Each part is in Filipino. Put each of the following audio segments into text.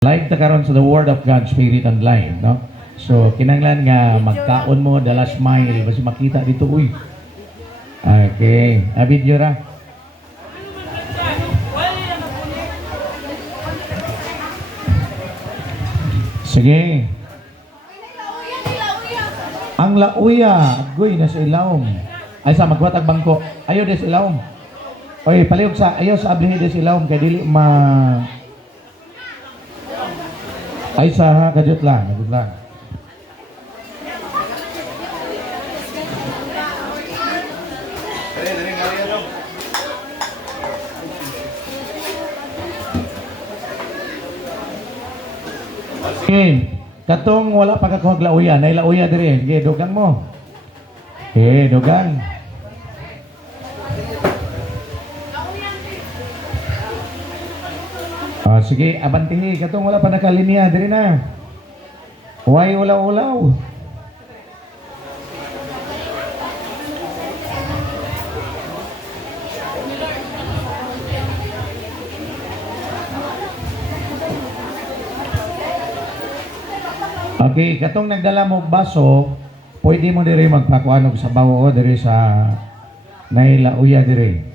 Live ta karon sa the Word of God Spirit and Life, no? So kinahanglan nga magkaon mo the last mile basi makita dito uy. Okay, video ra. Sige. Ang lauya, agoy na sa ilawom. Ay sa magwatag bangko. Ayo des ilawom. Oy, palihog sa ayo sa ablihe des ilawom kay dili ma ay sa kajut lang, kajut lang. Okay, katong wala pagkakuhag lauya, nay lauya diri. Okay, dugang mo. Okay, dugang. Sige, abantihi. Katong wala pa nakalinya. Diri na. Huwag ulaw-ulaw. Okay, katong nagdala mo baso, pwede mo diri magpakuanog sa bawo diri sa nailauya diri.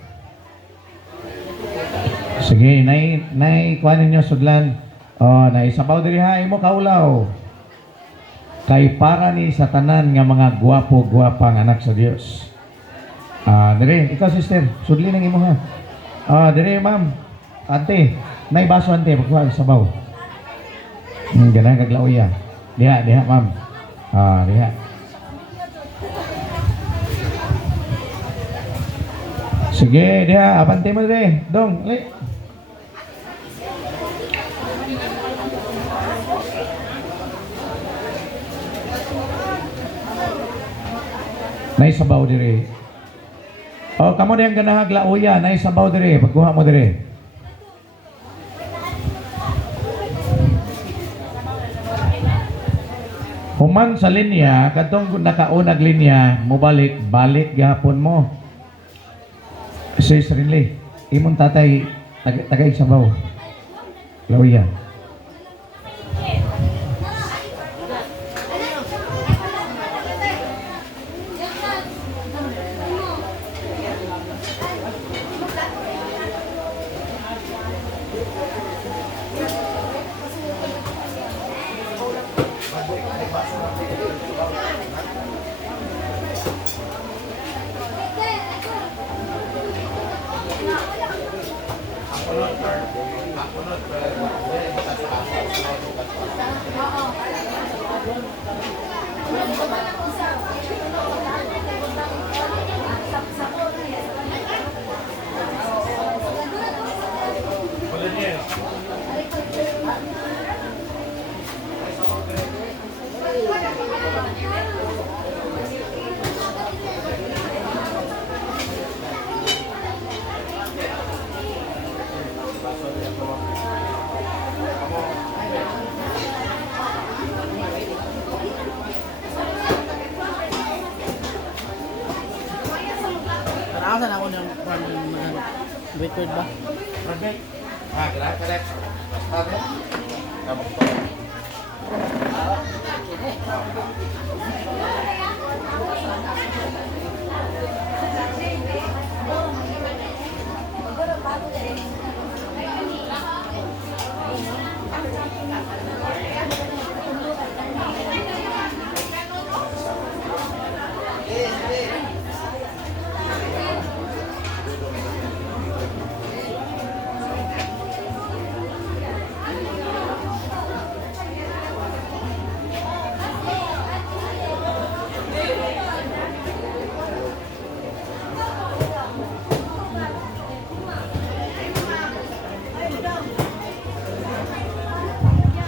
Sige, nay kuan ninyo sudlan. Oh, nay sabaw diri ha imo kaulaw. Kay para ni sa tanan nga mga gwapo-gwapang anak sa Dios. Diri, ikaw sister, sudli nang imo ha. Diri ma'am. Ate, nay baso ante pagkuha sabaw. Ganang kaglauya. Diha ma'am. Diha. Sige, diha abante mo diri. Dong, li. Nay sabaw diri. Kamo diyang ganahag lauya, nay sabaw diri, pagkuha mo diri. Human sa linya, katong nakaunag linya, mubalik, balik gahapon mo. Sis Rinley, imong tatay tagay sabaw. Lauya. Nakasan ako ng record ba? Perfect. Correct.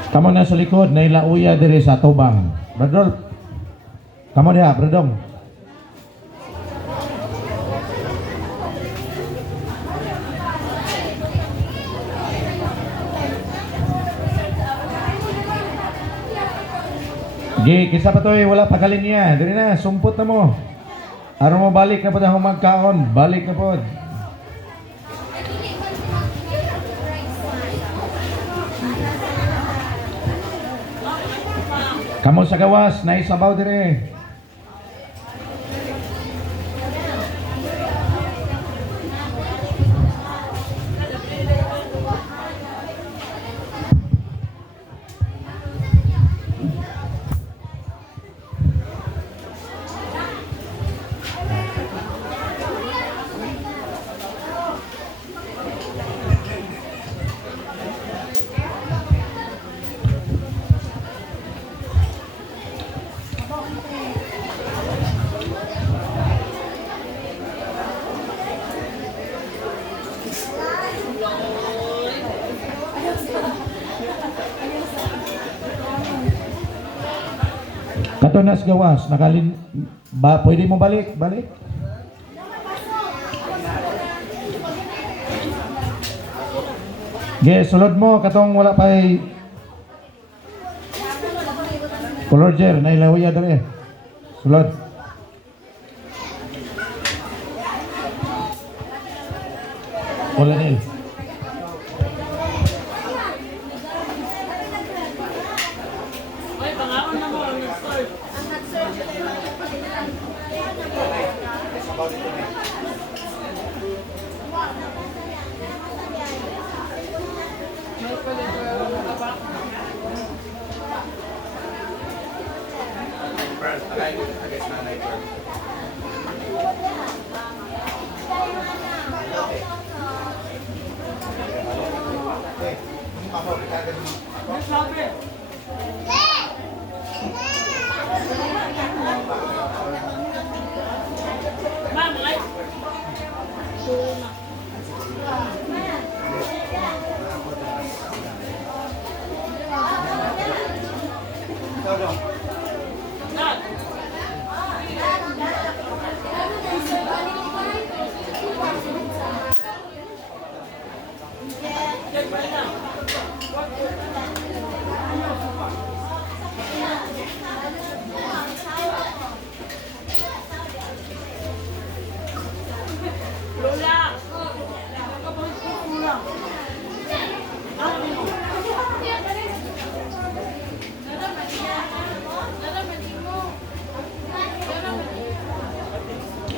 Kamu na sa likod, nailauya diri sa tubang. Bradol, kamu diha, Bradong. Kisa pa to wala pagalin niya. Diri na, sumpot na mo. Aron mo balik na po na humagkaon. Balik na po. Kamo sa gawas, naisabaw dire. Katunas gawas, pwede mo balik, balik. Sulod mo katong wala pay color jer na ilawiya dere. Sulod. Wala nil. Ay, pangaon na mo ang nag-start.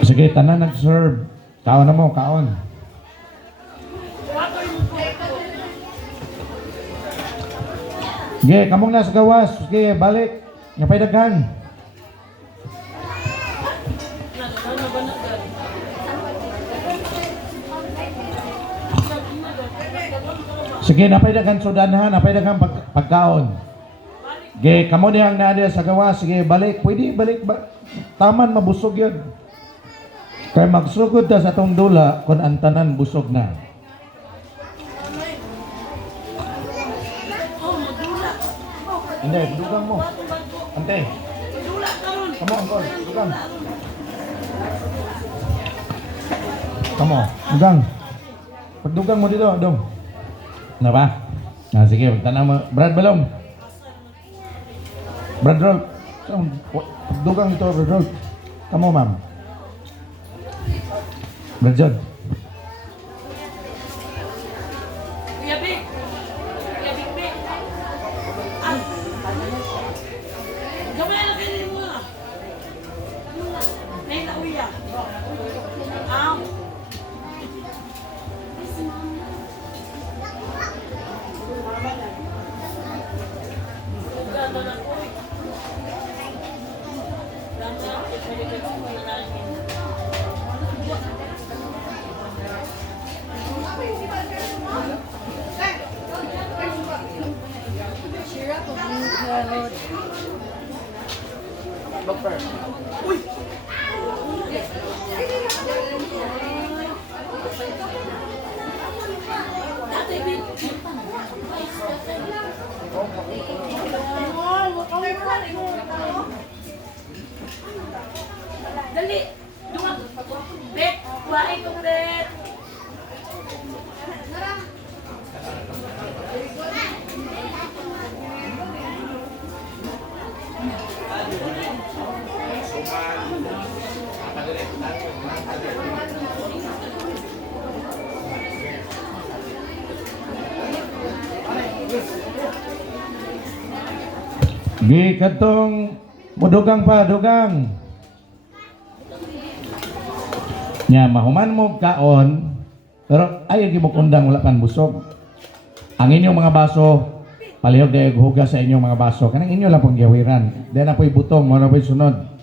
Sige, tanan nag-serve. Kaon na mo, kaon. Sige, kamong nasa gawas. Sige, balik. Ngapay daghan. Sige, napay daghan sudanhan, napay daghan pagkaon. Sige, kamo niyang naadya sa gawas. Sige, balik. Pwede balik ba? Taman, mabusog yun. Kaya magsugod ta sa tong dula kung ang tanan busog na. Hindi, dugang mo. Ante. Kamu, angkol. Dugang. Kamu, dugang. Pagdugang mo dito, dong. Na ba? Ah, sige, tanang mo. Brad Balong. Brad Roll. Pagdugang ito, Brad Roll. Kamu, ma'am. Brad John. Uy! Dali! Dumag! Bet! Kuhain ko, Bet! Gi katong mudugang pa, dugang. Nya mahuman mo kaon, pero ayaw gi mo kundang wala pan busog. Ang inyong mga baso, palihog dayog hugas sa inyong mga baso. Kanang inyo lang pong gawiran. Dahil na po'y butong, mo na po'y sunod.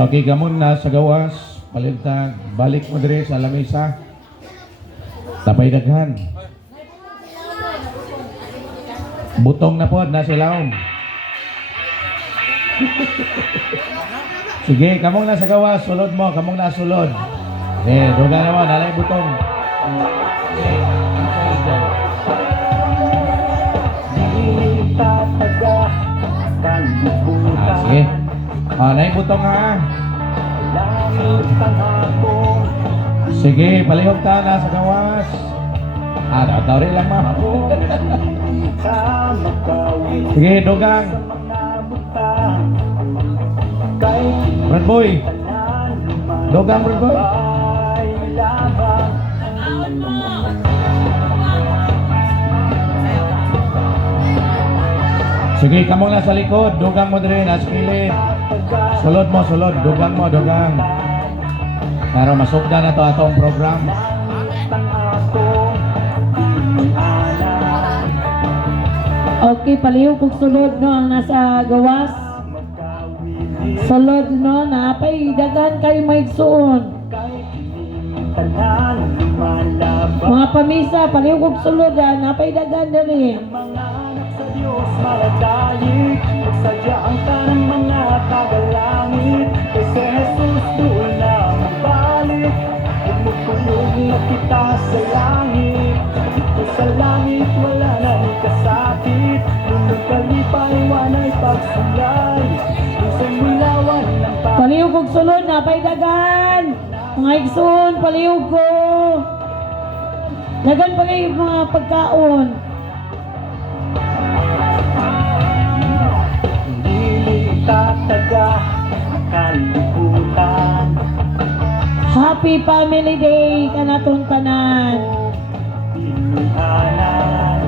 Okay, gamon na sa gawas, palintag, balik mo dire sa lamesa. Tapay daghan. Butong na pod na silaom. Sige, kamong na sa gawas, sulod mo, kamong na sulod. Duga naman, nalay butong. Sige. Nalay butong ha. Sige, palihog ta na sa gawas. Daw rin lang ma'am. Sige, dugang. Brad boy. Dugang, Brad boy. Pag-aon mo. Sige, kamo na sa likod. Dugang mo dire, nasa kilid. Sulod mo, sulod. Dugang mo, dugang. Pero masugda na to atong program. Okay, palihog kung sulod no ang nasa gawas. Sulod no, napay daghan kayo maigsuon. Mga pamisa, palihog kung sulod napay daghan dali. Maladayik, magsadya ang tanang mga tagalangit. Kasi Jesus doon na mabalik. Bumugulog na kita sa langit. Dito sa langit wala na ikasakit. Nung kalipay wana'y pagsulay. Isang mulawan ng Palihog kung sulod napay daghan. Mga igsuon, palihog ko. Daghan pa kayo mga pagkaon. tataga kalibutan. Happy Family Day kanatong tanan. Inihanan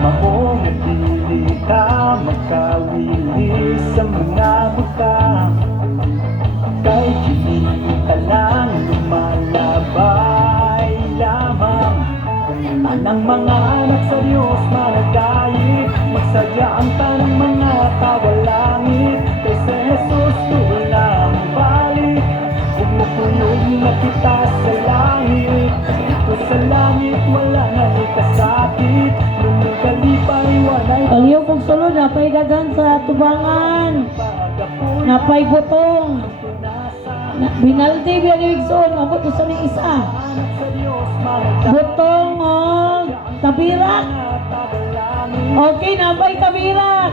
maong natili ka magkawili sa mga buta. Kay kinita lang lumalabay lamang. Anang mga anak sa Diyos managayit. Magsadya ang tanang mga tawalangit. Kay sa Jesus tuloy na balik. Umupulog na kita sa langit. Dito sa langit wala na ikasakit. Nung kalipay walay Palihog kung sulod napay daghan sa tubangan. Napay butong. Binaldi biya igsoon abot sa ning isa. Butong tabirak. Okay, napay tabirak.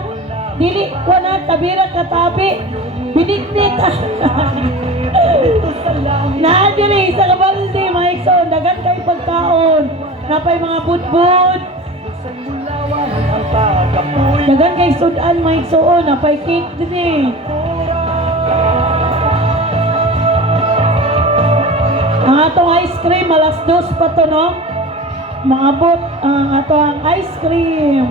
Dili ko na tabirak katabi. Binignit. Naadili sa kabaldi mga igsoon daghan kay pagkaon. Napay mga budbud. Daghan kay sudan mga igsoon napay cake din. Ang atong ice cream, alas 2 pa to, no? Maabot ang atong ice cream.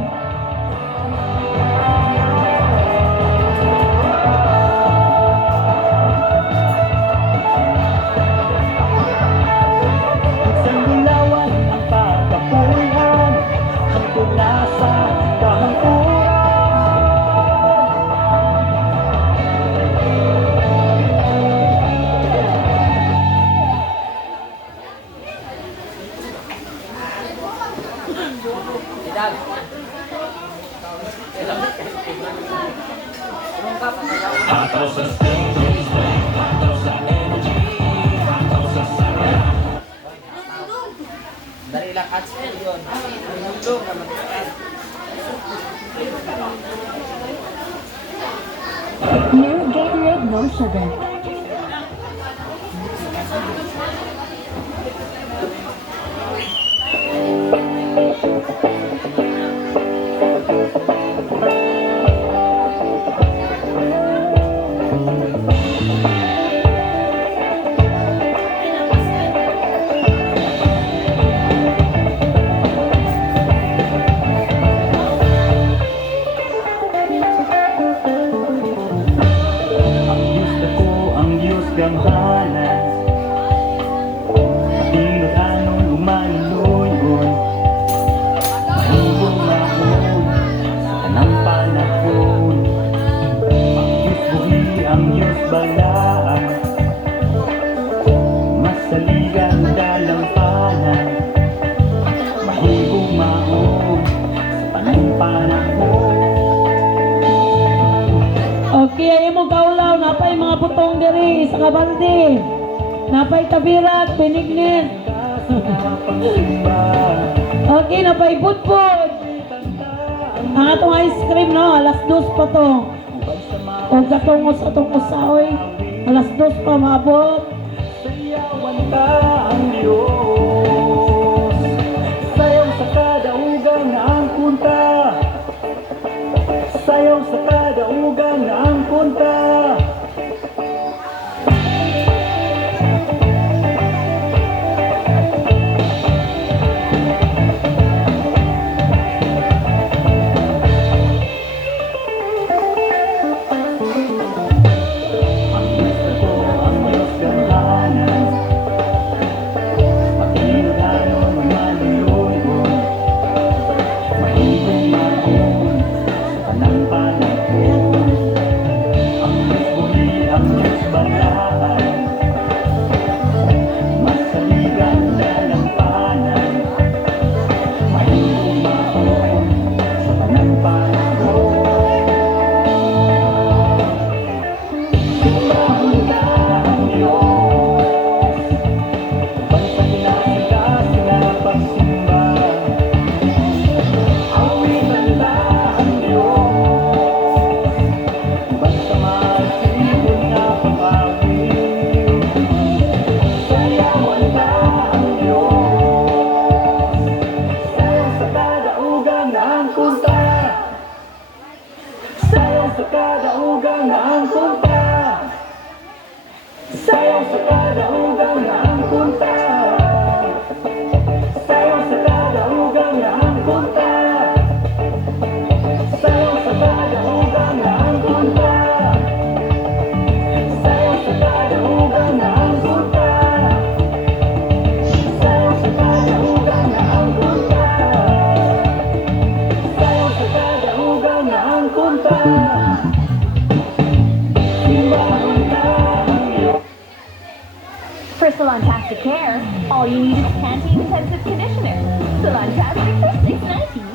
Isang gulawan ang pagkapulan. Ang tulasa kahangkuran. Dari lang at spell yun. Nulong ka mag-spell. New Gatorade No Sugar. Gusto ko ang Diyos ganghanan. Tinod anong umanuloyon. Mahubong ako sa tanang panahon. Ang Diyos buhi balaan, masaligan dalampanan, mahigong maon sa tanang panahon. Okay, ay mo kaulaw, napay mga butong diri sa kabalde. Napay tabirak, pinignit. Okay, napay butbut. Ang atong ice cream, no? Alas 2 pa to. O katungos atong usaoy. Alas 2 pa maabot. Sayawan ka ang Diyos, sayaw sa kadaugan na ang punta, sayaw sa kadaugan na ang punta. Ang gusto ko, ang Diyos ganahanan, pakilanon manlulunod, mahigong maon sa tanang panahon. Ang Diyos buli, ang Diyos balaan, masaligan dalampanan, mahigong maon sa tanang panahon. Simbahan ka ang Diyos, basta kinasigasig na pagsimba. Awitan ka ang Diyos, basta magsipon na pag-awit. Sayawan ka ang Diyos, sayaw sa kadaugan na ang kunta, sayaw sa kadaugan na ang kunta, sayaw sa kadaugan na ang kunta, sayaw sa kadaugan na ang kunta, sayaw sa kadaugan na ang kunta, sayaw sa kadaugan na ang kunta, sayaw sa kadaugan na ang kunta, sayaw sa kadaugan na ang kunta. Simbahan ka ang Diyos. For Salontastic Care, all you need is Pantene Intensive Conditioner. Salontastic for $6.90.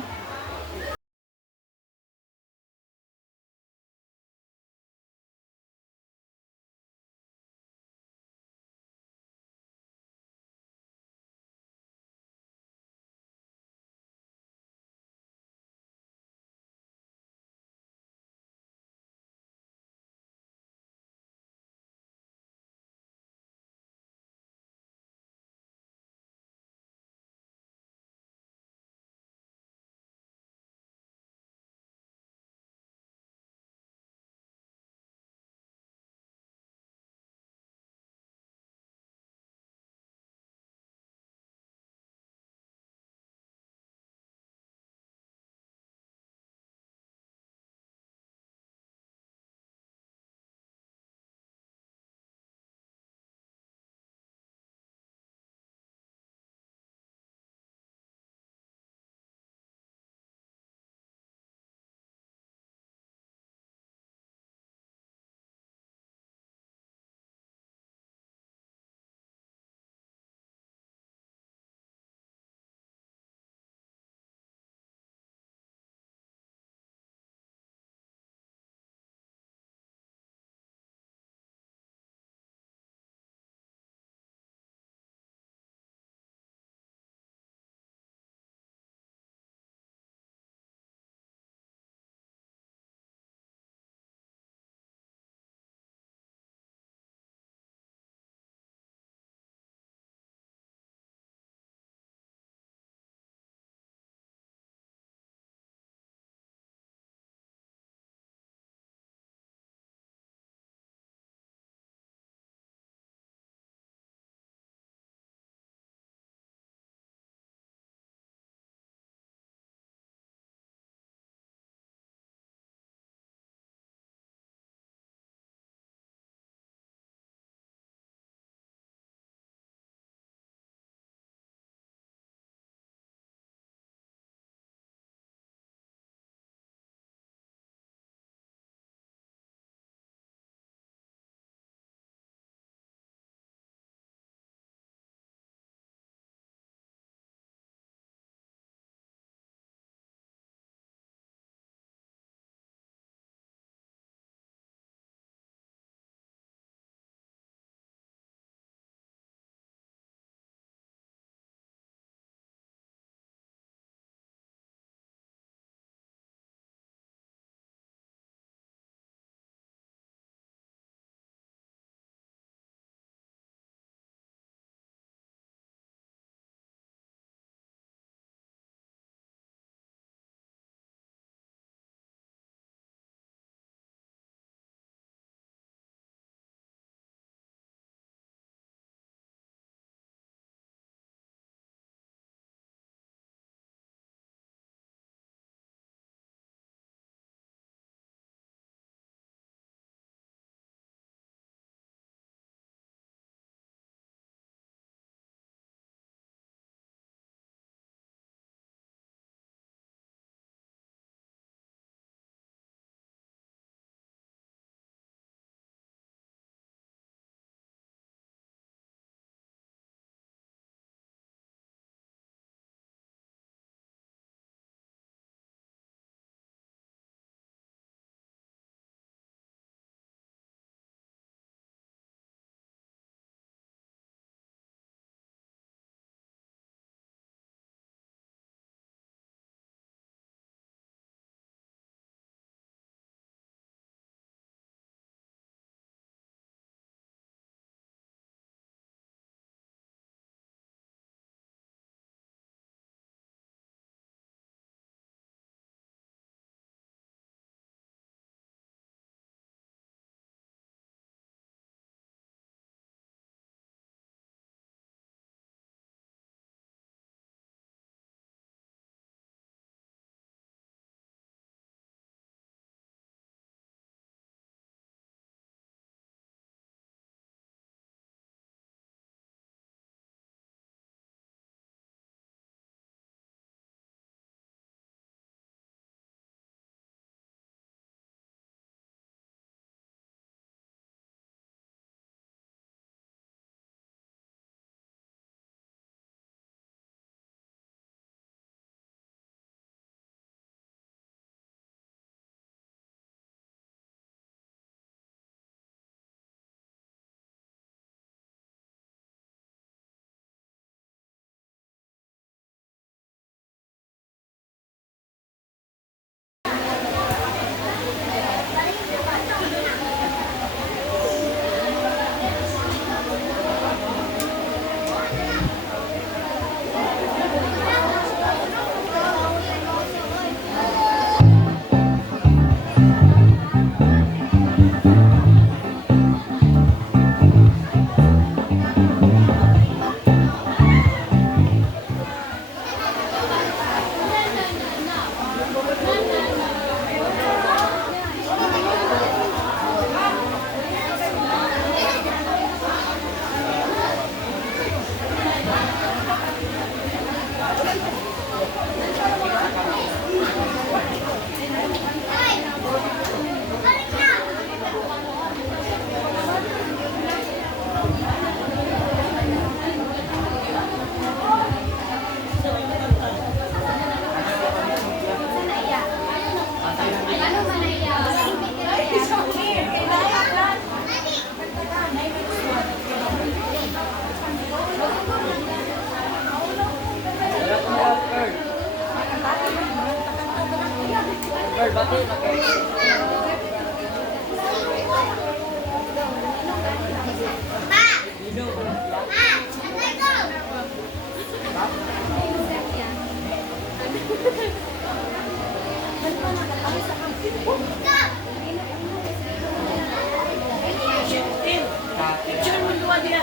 Picture mo dua dia.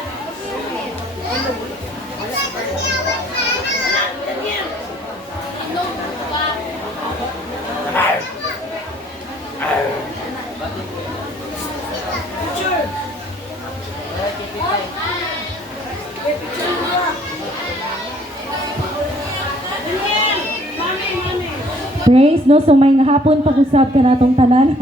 Daniel. Picture. Picture mo. Daniel. Mami. Praise, no? So may hapon pag-usap ka natong tanan.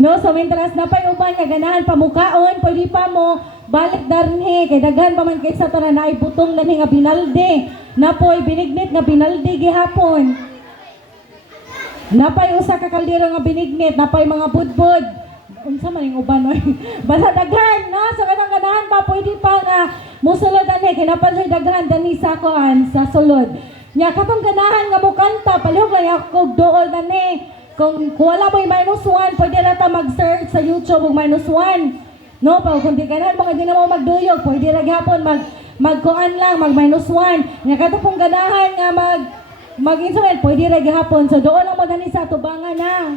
No, so mientras na pa'y uban nga ganahan pamukaon, pwede pa mo balik darnhe, kay daghan pa man kay sa tanan na ay butong nanhi nga binalde. Napoy binignit nga binalde gihapon. Napay usa ka kaldero nga binignit, napay mga budbud. Unsa man yung uban oy? Basta daghan, no? So kanang ganahan pa pwede pa nga musulod ani kay napan sa daghan dani sa kuan sa sulod. Nya katong ganahan nga mukanta, palihog lang ako dool dani. Kung wala mo yung -1, pwede na ta mag-search sa YouTube og -1. No, pa kung di ganahan mga di na mo magduyog, pwede ra gyapon magkuan lang mag -1. Nya kato pong ganahan nga mag-instrument, pwede ra gyapon. So doon lang mo dani sa tubangan na.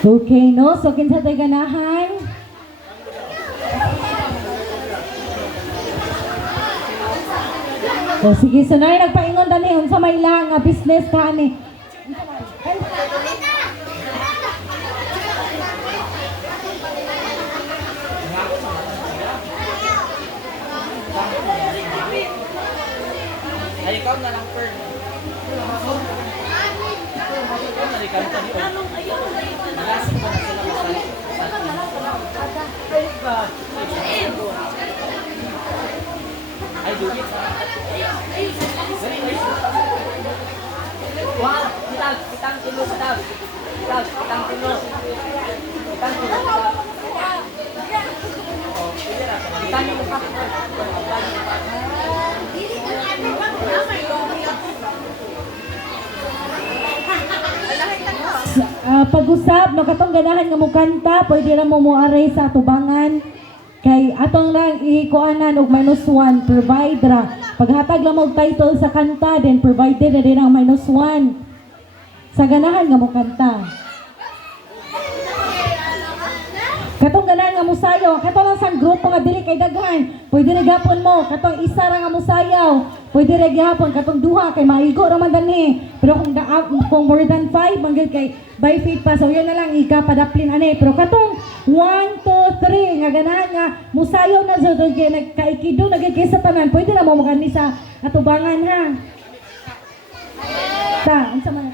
Okay, no? So, kinsa tayo ganahan? So, sige, so na nagpaingon dani, unsa may lang nga business ka ni. Ay, ikaw na lang, Fern. Ikaw na rin kanta niyo. Nalasing ko na sila masali. Ay, dugit. Wow! Kitang tulo sa daw. Kitang tulo. Kitang tulo sa daw. Kitang tulo sa Pag-usap, no, katong ganahan nga mo kanta, pwede ra mo muaray sa tubangan. Kay atong lang ikuanan og -1, provide ra. Paghatag lang mo og title sa kanta, then provided na din ang -1. Sa ganahan nga mo kanta. Katong ganahan nga musayaw, katong lang sang grupo nga dili kay daghan, pwede ra gyapon mo. Katong isa ra nga musayaw, pwede ra gyapon. Katong duha kay maigo ra man danhi. Pero kung more than 5 manggid kay by feet pa, so yun na lang ikapadaplin ani. Pero katong 1, 2, 3 nga ganahan nga musayaw na sa kay nagkaikido na kay sa tanan, pwede na mo magani sa atubangan ha. Ta, unsa man